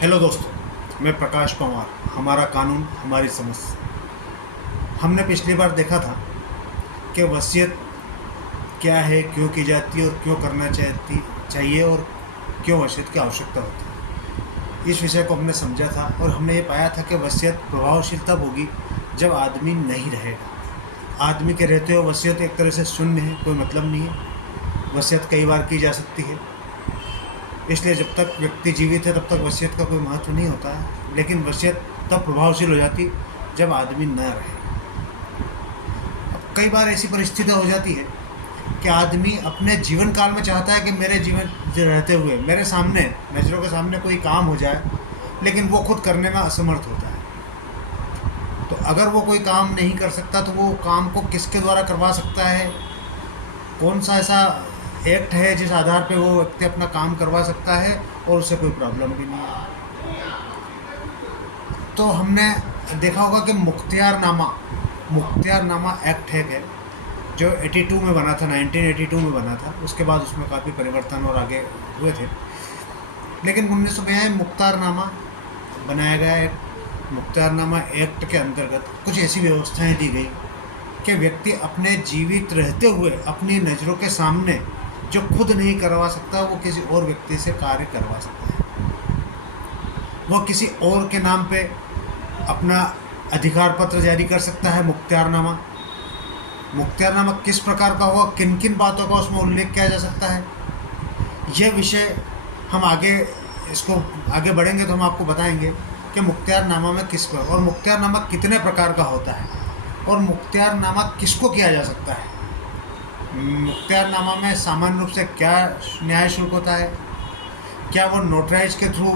Hello दोस्तों, मैं प्रकाश पंवार। हमारा कानून हमारी समझ। हमने पिछली बार देखा था कि वसीयत क्या है, क्यों की जाती है और क्यों करना चाहिए और क्यों वसीयत की आवश्यकता होती है। इस विषय को हमने समझा था और हमने ये पाया था कि वसीयत प्रभावशील तब होगी जब आदमी नहीं रहेगा। आदमी के रहते हुए वसीयत एक तरह से शून्य है, कोई मतलब नहीं है। वसीयत कई बार की जा सकती है, इसलिए जब तक व्यक्ति जीवित है तब तक वसीयत का कोई महत्व नहीं होता है। लेकिन वसीयत तब प्रभावशील हो जाती जब आदमी न रहे। अब कई बार ऐसी परिस्थिति हो जाती है कि आदमी अपने जीवन काल में चाहता है कि मेरे जीवन रहते हुए मेरे सामने, नज़रों के सामने कोई काम हो जाए, लेकिन वो खुद करने में असमर्थ होता है। तो अगर वो कोई काम नहीं कर सकता तो वो काम को किसके द्वारा करवा सकता है? कौन सा ऐसा एक्ट है जिस आधार पे वो व्यक्ति अपना काम करवा सकता है और उसे कोई प्रॉब्लम भी नहीं है? तो हमने देखा होगा कि मुख्तियारनामा एक्ट है जो 82 में बना था, 1982 में बना था। उसके बाद उसमें काफ़ी परिवर्तन और आगे हुए थे, लेकिन 1992 मुख्तारनामा बनाया गया है। मुख्तारनामा एक्ट के अंतर्गत कुछ ऐसी व्यवस्थाएं दी गई कि व्यक्ति अपने जीवित रहते हुए अपनी नज़रों के सामने जो खुद नहीं करवा सकता वो किसी और व्यक्ति से कार्य करवा सकता है। वह किसी और के नाम पे अपना अधिकार पत्र जारी कर सकता है। मुख्तियारनामा किस प्रकार का होगा, किन किन बातों का उसमें उल्लेख किया जा सकता है, यह विषय हम इसको आगे बढ़ेंगे तो हम आपको बताएंगे कि मुख्तियारनामा में किस पर और मुख्तियारनामा कितने प्रकार का होता है और मुख्तियारनामा किसको किया जा सकता है। मुख्तियारनामा में सामान्य रूप से क्या न्याय शुल्क होता है, क्या वो नोटराइज के थ्रू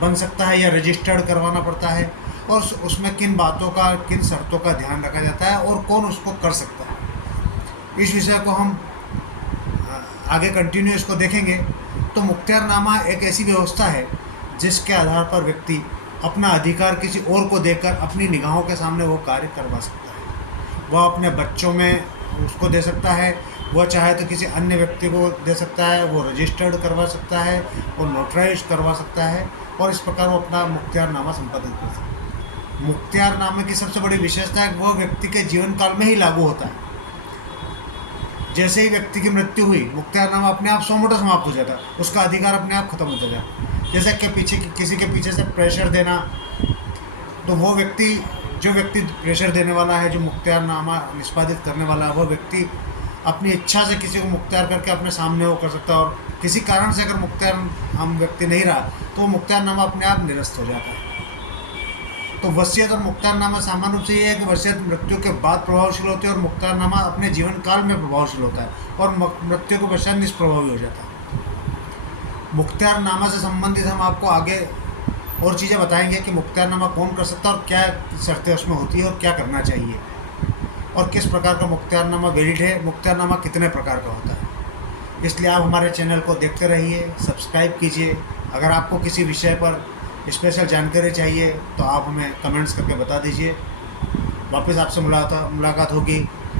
बन सकता है या रजिस्टर्ड करवाना पड़ता है, और उसमें किन बातों का, किन शर्तों का ध्यान रखा जाता है और कौन उसको कर सकता है। इस विषय को हम आगे कंटिन्यू इसको देखेंगे। तो मुख्तियारनामा एक ऐसी व्यवस्था है जिसके आधार पर व्यक्ति अपना अधिकार किसी और को देकर अपनी निगाहों के सामने वो कार्य करवा सकता है। वह अपने बच्चों में उसको दे सकता है, वह चाहे तो किसी अन्य व्यक्ति को दे सकता है, वो रजिस्टर्ड करवा सकता है, वो नोटराइज करवा सकता है और इस प्रकार वो अपना मुख्तियारनामा संपादित कर सकता है। मुख्तियारनामे की सबसे बड़ी विशेषता है कि वह व्यक्ति के जीवन काल में ही लागू होता है। जैसे ही व्यक्ति की मृत्यु हुई, मुख्तियारनामा अपने आप स्वमोटो समाप्त हो जाता है, उसका अधिकार अपने आप खत्म हो जाता है। जैसे कि किसी के पीछे से प्रेशर देना, तो वो व्यक्ति, जो व्यक्ति प्रेशर देने वाला है, जो मुख्तियारनामा निष्पादित करने वाला है, वो व्यक्ति अपनी इच्छा से किसी को मुख्तियार करके अपने सामने वो कर सकता है। और किसी कारण से अगर मुख्तियार हम व्यक्ति नहीं रहा तो वो मुख्तियारनामा अपने आप निरस्त हो जाता है। तो वसीयत और मुख्तियारनामा सामान्य रूप से ये है कि वसीयत मृत्यु के बाद प्रभावशील होती है और मुख्तियारनामा अपने जीवन काल में प्रभावशील होता है और मृत्यु के पश्चात निष्प्रभावी हो जाता है। मुख्तियारनामा से संबंधित हम आपको आगे और चीज़ें बताएंगे कि मुख्तियारनामा कौन कर सकता है और क्या शर्तें उसमें होती है और क्या करना चाहिए और किस प्रकार का मुख्तियारनामा वैलिड है, मुख्तियारनामा कितने प्रकार का होता है। इसलिए आप हमारे चैनल को देखते रहिए, सब्सक्राइब कीजिए। अगर आपको किसी विषय पर स्पेशल जानकारी चाहिए तो आप हमें कमेंट्स करके बता दीजिए। वापस आपसे मुलाकात होगी।